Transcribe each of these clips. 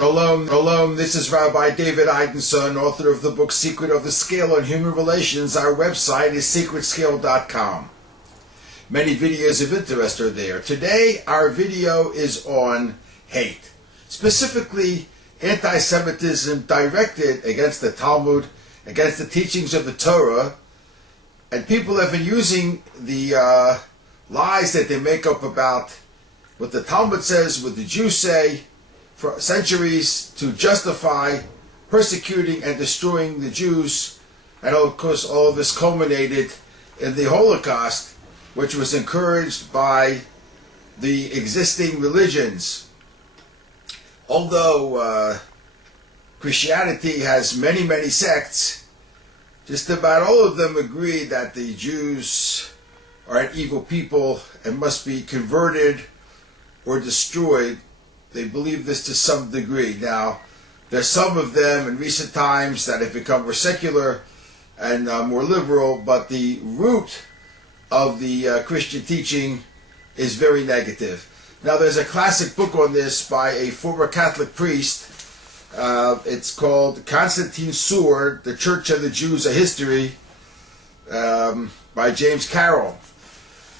Shalom, this is Rabbi Dovid Eidensohn, author of the book Secret of the Scale on Human Relations. Our website is secretscale.com. Many videos of interest are there. Today, our video is on hate, specifically anti-Semitism directed against the Talmud, against the teachings of the Torah, and people have been using the lies that they make up about what the Talmud says, what the Jews say, for centuries to justify persecuting and destroying the Jews. And of course all of this culminated in the Holocaust, which was encouraged by the existing religions. Although Christianity has many sects, just about all of them agree that the Jews are an evil people and must be converted or destroyed. They believe this to some degree. Now, there's some of them in recent times that have become more secular and more liberal, but the root of the Christian teaching is very negative. Now, there's a classic book on this by a former Catholic priest. It's called Constantine Sword, The Church and the Jews, A History, by James Carroll.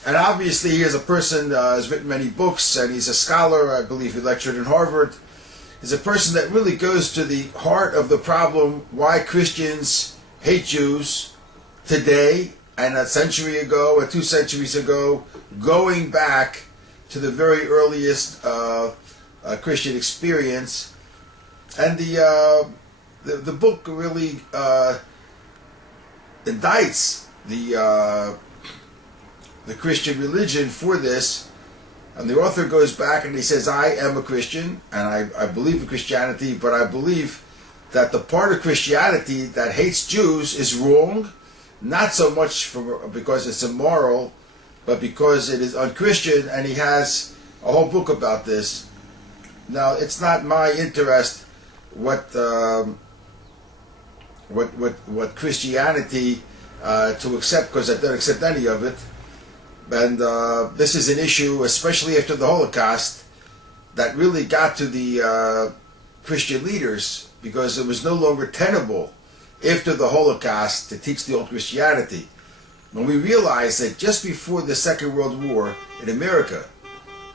And obviously he is a person has written many books, and he's a scholar. I believe he lectured in Harvard. He's a person that really goes to the heart of the problem, why Christians hate Jews today and a century ago and 2 centuries ago, going back to the very earliest Christian experience. And the book really indicts the Christian religion for this, and the author goes back and he says, I am a Christian and I believe in Christianity, but I believe that the part of Christianity that hates Jews is wrong, not so much because it's immoral, but because it is unchristian, and he has a whole book about this. Now, it's not my interest what Christianity to accept, because I don't accept any of it. And this is an issue, especially after the Holocaust, that really got to the Christian leaders, because it was no longer tenable after the Holocaust to teach the old Christianity. When we realized that just before the Second World War in America,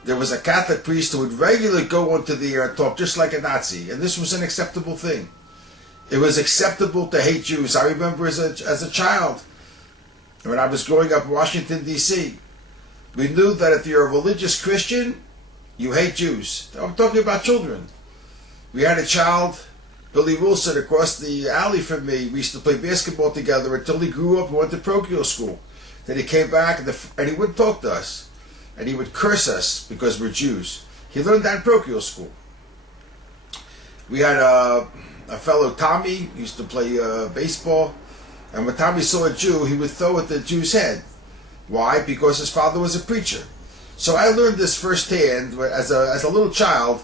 there was a Catholic priest who would regularly go onto the air and talk just like a Nazi, and this was an acceptable thing. It was acceptable to hate Jews. I remember as a child, when I was growing up in Washington, D.C., we knew that if you're a religious Christian, you hate Jews. I'm talking about children. We had a child, Billy Wilson, across the alley from me. We used to play basketball together until he grew up and went to parochial school. Then he came back and he wouldn't talk to us. And he would curse us because we're Jews. He learned that in parochial school. We had a fellow, Tommy, who used to play baseball. And when Tommy saw a Jew, he would throw at the Jew's head. Why? Because his father was a preacher. So I learned this firsthand as a little child,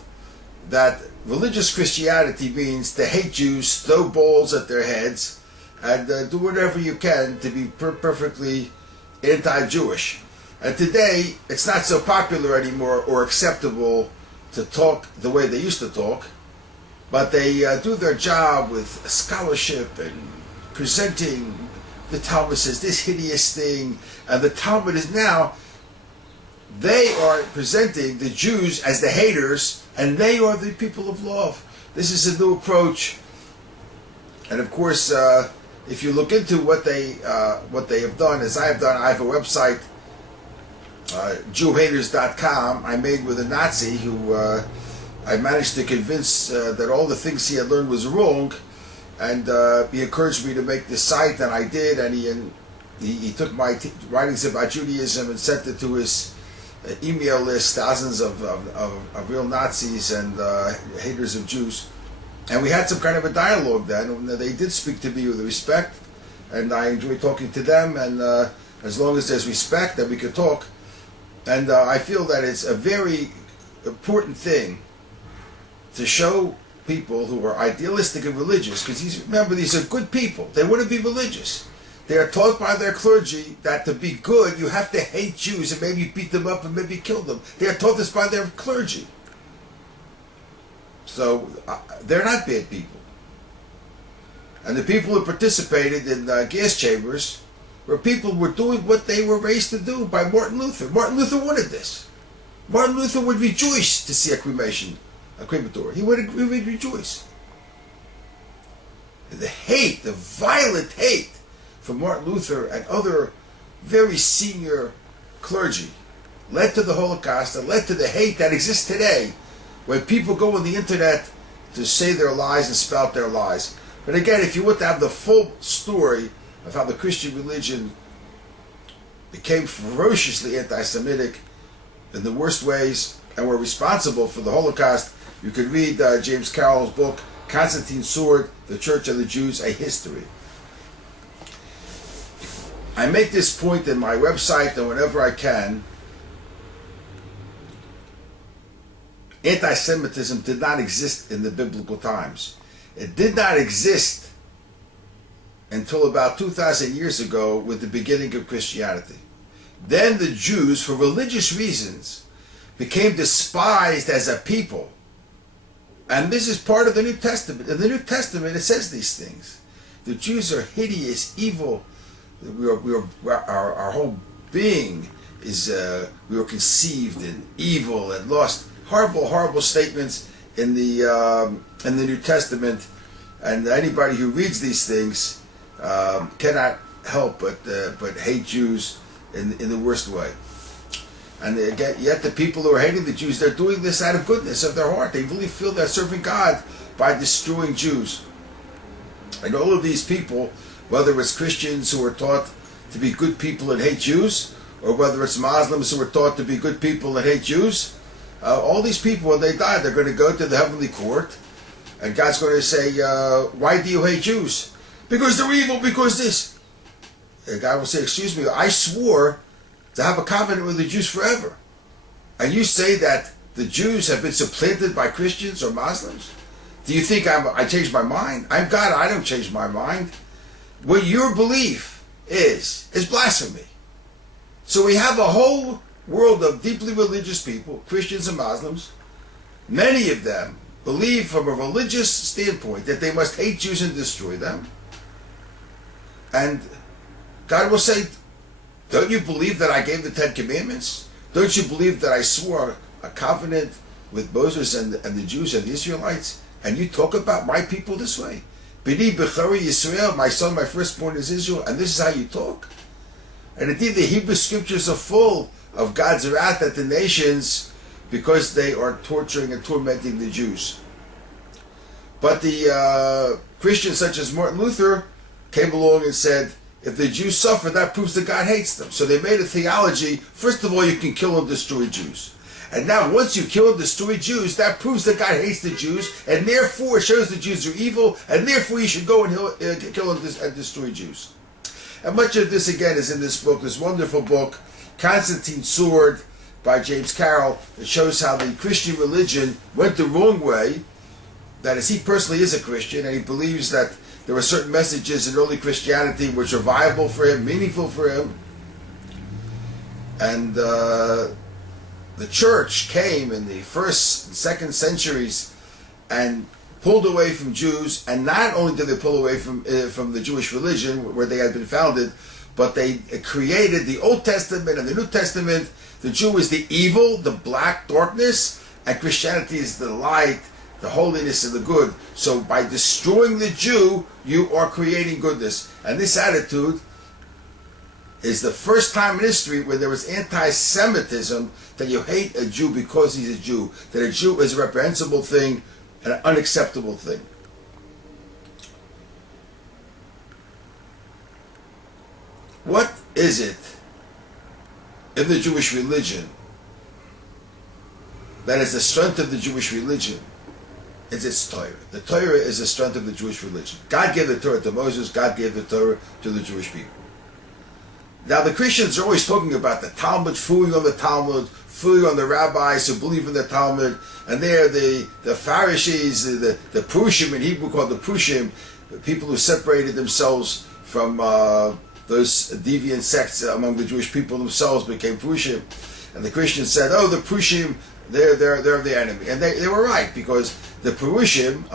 that religious Christianity means to hate Jews, throw balls at their heads, and do whatever you can to be perfectly anti-Jewish. And today, it's not so popular anymore or acceptable to talk the way they used to talk, but they do their job with scholarship and presenting. The Talmud says this hideous thing, and the Talmud is now, they are presenting the Jews as the haters, and they are the people of love. This is a new approach. And of course, if you look into what they have done, as I have done, I have a website, JewHaters.com, I made with a Nazi who I managed to convince that all the things he had learned was wrong. And he encouraged me to make this site, and I did. And he took my writings about Judaism and sent it to his email list, thousands of real Nazis and haters of Jews. And we had some kind of a dialogue then. And they did speak to me with respect, and I enjoyed talking to them. And as long as there's respect, then we could talk. And I feel that it's a very important thing to show people who are idealistic and religious, because remember, these are good people. They want to be religious. They are taught by their clergy that to be good, you have to hate Jews and maybe beat them up and maybe kill them. They are taught this by their clergy. So they're not bad people. And the people who participated in gas chambers were people who were doing what they were raised to do by Martin Luther. Martin Luther wanted this. Martin Luther would rejoice to see a crematory. He would rejoice. The hate, the violent hate from Martin Luther and other very senior clergy led to the Holocaust and led to the hate that exists today when people go on the internet to say their lies and spout their lies. But again, if you want to have the full story of how the Christian religion became ferociously anti-Semitic in the worst ways and were responsible for the Holocaust, you could read James Carroll's book, Constantine's Sword, The Church and the Jews, A History. I make this point in my website and whenever I can. Anti-Semitism did not exist in the biblical times. It did not exist until about 2,000 years ago with the beginning of Christianity. Then the Jews, for religious reasons, became despised as a people. And this is part of the New Testament. In the New Testament, it says these things. The Jews are hideous, evil. Our whole being is, we were conceived in evil and lost. Horrible, horrible statements in the New Testament. And anybody who reads these things cannot help but hate Jews in the worst way. And yet the people who are hating the Jews, they're doing this out of goodness of their heart. They really feel they're serving God by destroying Jews. And all of these people, whether it's Christians who are taught to be good people and hate Jews, or whether it's Muslims who are taught to be good people and hate Jews, all these people, when they die, they're going to go to the heavenly court, and God's going to say, why do you hate Jews? Because they're evil, because this. And God will say, excuse me, I swore to have a covenant with the Jews forever. And you say that the Jews have been supplanted by Christians or Muslims? Do you think I changed my mind? I'm God, I don't change my mind. What your belief is blasphemy. So we have a whole world of deeply religious people, Christians and Muslims. Many of them believe from a religious standpoint that they must hate Jews and destroy them. And God will say, don't you believe that I gave the Ten Commandments? Don't you believe that I swore a covenant with Moses and the Jews and the Israelites? And you talk about my people this way? B'ni b'chari Yisrael, my son, my firstborn is Israel, and this is how you talk? And indeed the Hebrew scriptures are full of God's wrath at the nations because they are torturing and tormenting the Jews. But the Christians such as Martin Luther came along and said, if the Jews suffer, that proves that God hates them. So they made a theology, first of all, you can kill and destroy Jews. And now once you kill and destroy Jews, that proves that God hates the Jews, and therefore it shows the Jews are evil, and therefore you should go and kill and destroy Jews. And much of this, again, is in this book, this wonderful book, Constantine's Sword, by James Carroll. It shows how the Christian religion went the wrong way. That is, he personally is a Christian, and he believes that there were certain messages in early Christianity which are viable for him, meaningful for him. And the church came in the first and second centuries and pulled away from Jews. And not only did they pull away from the Jewish religion where they had been founded, but they created the Old Testament and the New Testament. The Jew is the evil, the black darkness, and Christianity is the light, the holiness and the good. So by destroying the Jew, you are creating goodness. And this attitude is the first time in history where there was anti-Semitism, that you hate a Jew because he's a Jew, that a Jew is a reprehensible thing, an unacceptable thing. What is it in the Jewish religion that is the strength of the Jewish religion? Is its Torah. The Torah is the strength of the Jewish religion. God gave the Torah to Moses, God gave the Torah to the Jewish people. Now the Christians are always talking about the Talmud, fooling on the Talmud, fooling on the rabbis who believe in the Talmud, and they're the Pharisees, the Prushim, in Hebrew called the Prushim, the people who separated themselves from those deviant sects among the Jewish people themselves became Prushim. And the Christians said, oh, the Prushim, they're the enemy. And they were right, because the Perushim